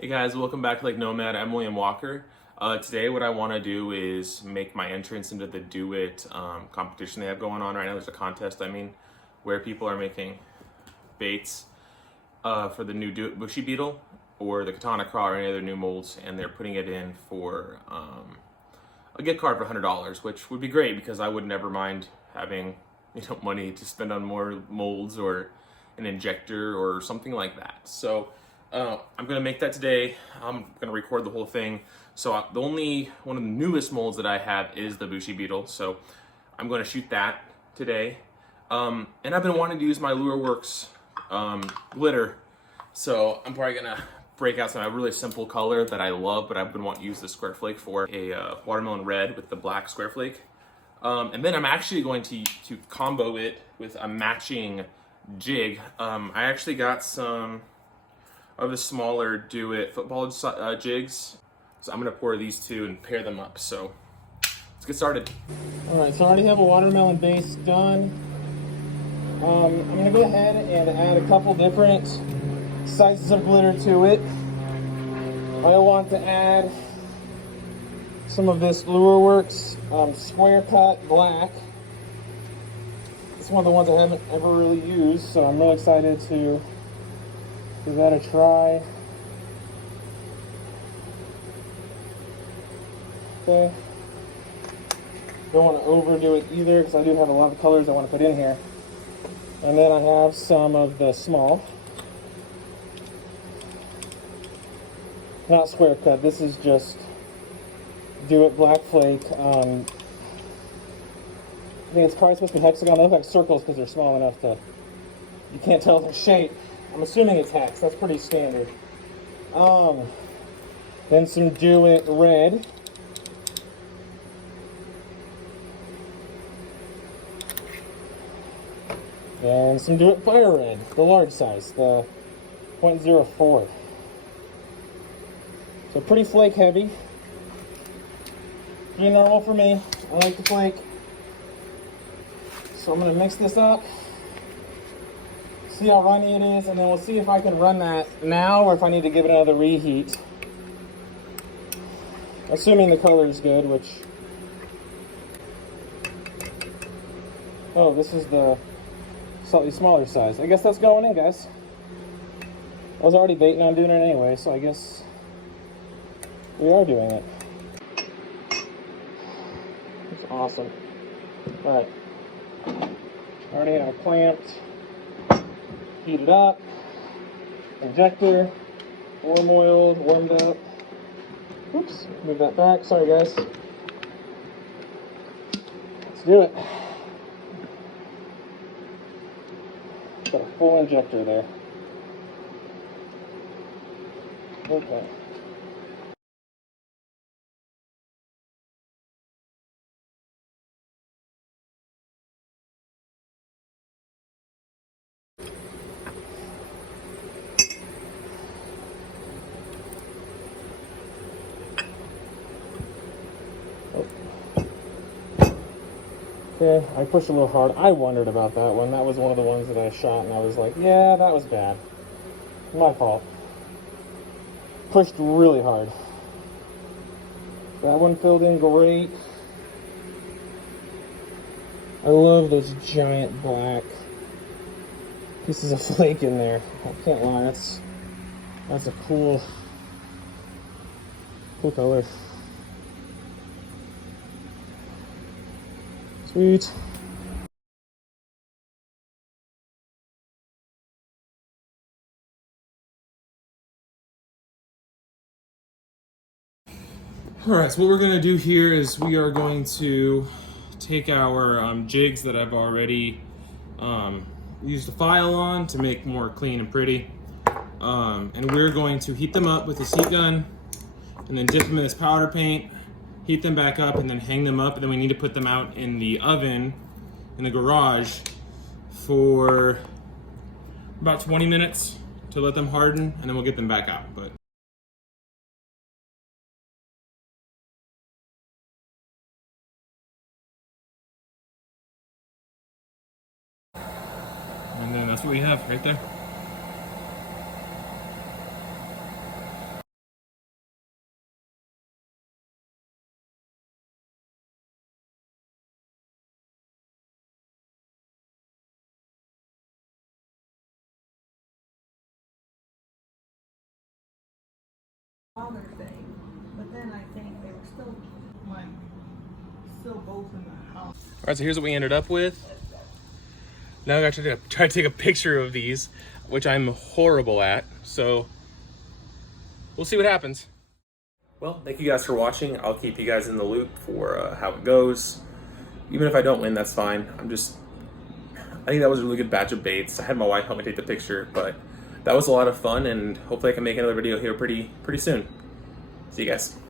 Hey guys, welcome back to Like Nomad. I'm William Walker. Today what I want to do is make my entrance into the Do It competition they have going on right now. There's a contest, where people are making baits for the new Do It Bushi Beetle or the Katana Craw or any other new molds, and they're putting it in for a gift card for $100, which would be great because I would never mind having money to spend on more molds or an injector or something like that. So I'm gonna make that today. I'm gonna record the whole thing. So the only one of the newest molds that I have is the Bushi Beetle. So I'm gonna shoot that today. And I've been wanting to use my Lure Works glitter. So I'm probably gonna break out some really simple color that I love, but I've been wanting to use the square flake for a watermelon red with the black square flake. And then I'm actually going to combo it with a matching jig. I actually got some of the smaller Do It football jigs. So I'm gonna pour these two and pair them up. So let's get started. All right, so I already have a watermelon base done. I'm gonna go ahead and add a couple different sizes of glitter to it. I want to add some of this Lure Works square cut black. It's one of the ones I haven't ever really used, so I'm really excited to give that a try. Okay. Don't want to overdo it either because I do have a lot of colors I want to put in here. And then I have some of the small, not square cut, this is just Do It Black Flake. I think it's probably supposed to be hexagon. They look like circles because they're small enough to, you can't tell the shape. I'm assuming it's hex, that's pretty standard. Then some Do It Red. And some Do It Fire Red, the large size, the 0.04. So pretty flake heavy. Pretty normal for me. I like the flake. So I'm going to mix this up. See how runny it is, and then we'll see if I can run that now or if I need to give it another reheat. Assuming the color is good, which... Oh, this is the slightly smaller size. I guess that's going in, guys. I was already baiting on doing it anyway, so I guess we are doing it. It's awesome. Alright. I already have it clamped. Heated up, injector, warm oiled, warmed up. Oops, move that back. Sorry, guys. Let's do it. Got a full injector there. Okay. Okay, I pushed a little hard. I wondered about that one. That was one of the ones that I shot, and I was like, yeah, that was bad. My fault. Pushed really hard. That one filled in great. I love those giant black pieces of flake in there. I can't lie, that's a cool color. Sweet. Alright, so what we're going to do here is we are going to take our jigs that I've already used a file on to make more clean and pretty. And we're going to heat them up with this heat gun and then dip them in this powder paint, heat them back up, and then hang them up. And then we need to put them out in the oven in the garage for about 20 minutes to let them harden, and then we'll get them back out. And then that's what we have right there. Father's Day, but then I think they were still like still both in the house. All right, so here's what we ended up with. Now I got to try to take a picture of these, which I'm horrible at. So we'll see what happens. Well, thank you guys for watching. I'll keep you guys in the loop for how it goes. Even if I don't win, that's fine. I think that was a really good batch of baits. I had my wife help me take the picture, but that was a lot of fun, and hopefully I can make another video here pretty soon. See you guys.